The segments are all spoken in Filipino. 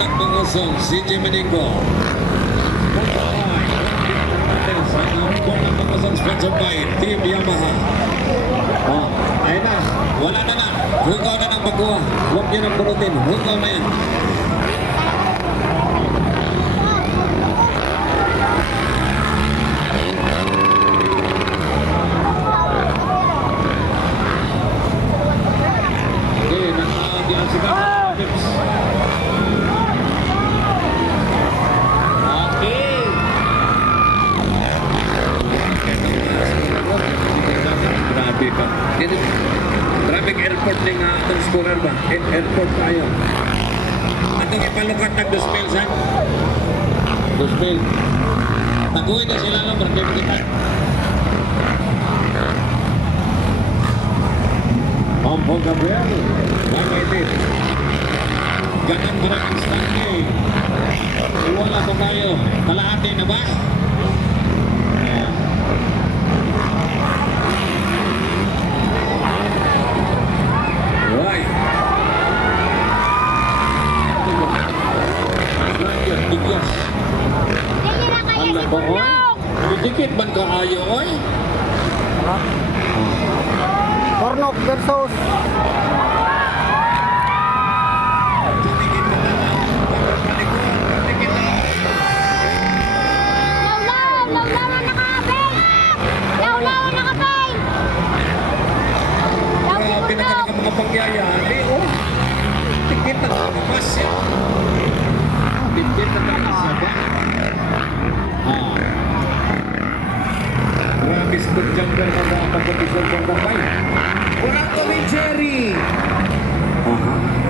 ng pangusong si Jiminico. Ang pangusong sponsored by Team Yamaha. Oh, ayun na. Wala na na. Hugaw na ng baguha. Huwag nyo ng punutin. Hugaw na yan. Traffic airport din nga itong schooler ba? Airport tayo. Atong ipalukat ng 2,000 san? 2,000. Taguin na sila lang, marami kita. Pompong Gabriel, Langaitin. Ganang maraming standing. Wala ko tayo. Kalahati na ba? Right. Tigas. Alam ba, oy? Dikit man ka ayo, oy? Cornok versus Dikit na lang. Dikit na lang. Lawlawan nakabeng! Lawlawan nakabeng! Grabe na talaga mga pangyayari, oh. Dikit na talaga siya. Dikit na talaga siya ba? Grabe sa jungle na mga pagkapisyon ng kapay. Wala to ni Jerry.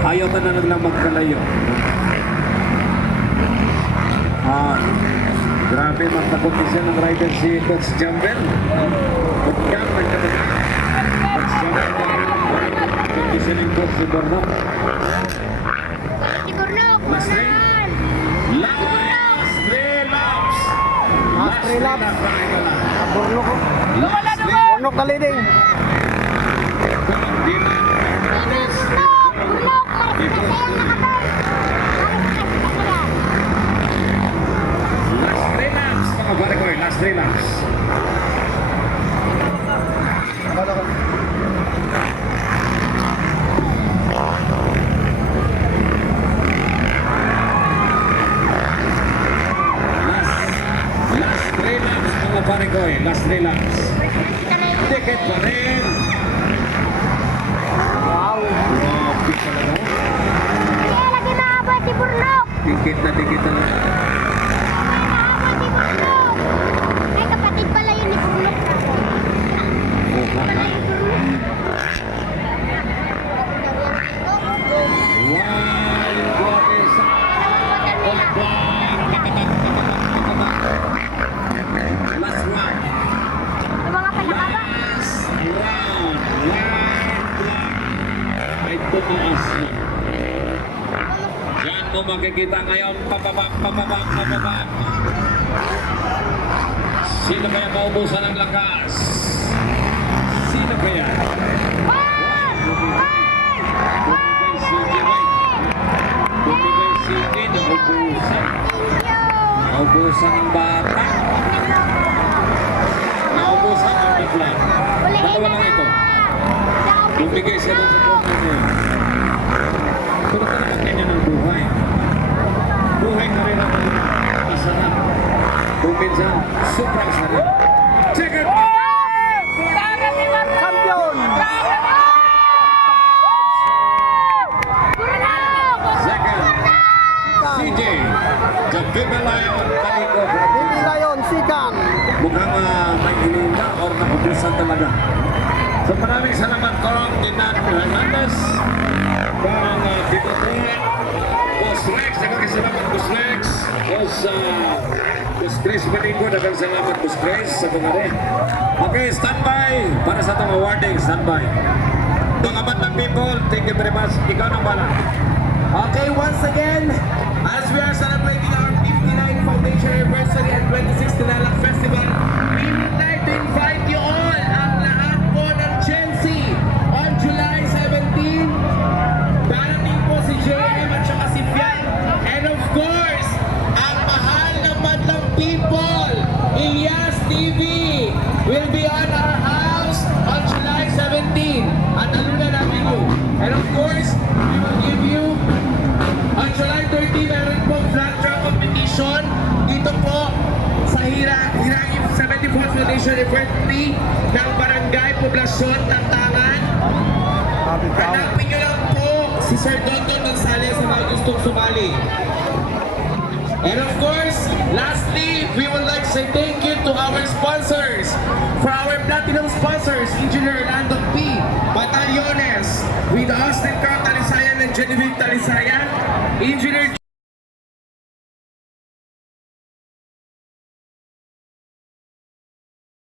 Ayaw ka na lang magkalayo. Grabe magpakompisyon ng rider si Coach Jumper. Coach Jumper na ba? Coach Jumper na kompisyon ng Coach si Bornok. Si Burnok! Last three. Last three laps. Last three laps. Cornok. Last three. Cornok na leading. Burnok! Marasayang nakabeng! Last three laps, mga pare ko, last three laps. Last three laps, mga pare ko, last three laps. Ticket pa rin. Wow. Grabe talaga. Kaya lagi naabot si Burnok! Ticket na lang. Naabot si Burnok! Ay, kapatid pala yun ni Burnok. Last round. Yung mga panakaba. Last round. Ay tumaas na. Yan mo makikita ngayon. Pababa. Sino kaya maubusan ng lakas? Sino kaya? Bumigay si Jiray. Bumigay si Jin. Naubusan. Naubusan ng bata. Naubusan ng bigla. Dalawa lang ito. Bumigay siya doon sa kotse niya. Pero talaga kanya ng buhay. Buhay na rin ang masarap. Kung minsan, sobrang sarap. Check it! Champion. Second, CJ. Jagdibalayan ang Tanico. Baby Lion, Sikan. Mukhang may hininga or naubusan talaga. So maraming salamat Korong Dinan Hernandez. Parang Tito Tuan. Boss Rex, nagkakasalamat Boss Rex. Boss Chris Manico, nagkakasalamat Boss Chris sa mga rin. Okay, standby para sa itong awarding, standby. Mga bandang people, thank you very much. Ikaw na bala. Okay, once again, as we are celebrating our 59th Foundation Anniversary and 26th Tinalak Festival, we would like to invite you all, ang lahat po ng Chelsea, on July 17. Darating po si JM at saka si Fian. And anniversary ng Barangay Poblasyon Tantangan. Kapit ka. Hanapin nyo lang po si Sir Dondon Gonzales sa mga gustong sumali. And of course, lastly, we would like to say thank you to our sponsors. For our platinum sponsors, Engineer Orlando P. Batallones, with Austin Carl Talisayan and Genevieve Talisayan, Engineer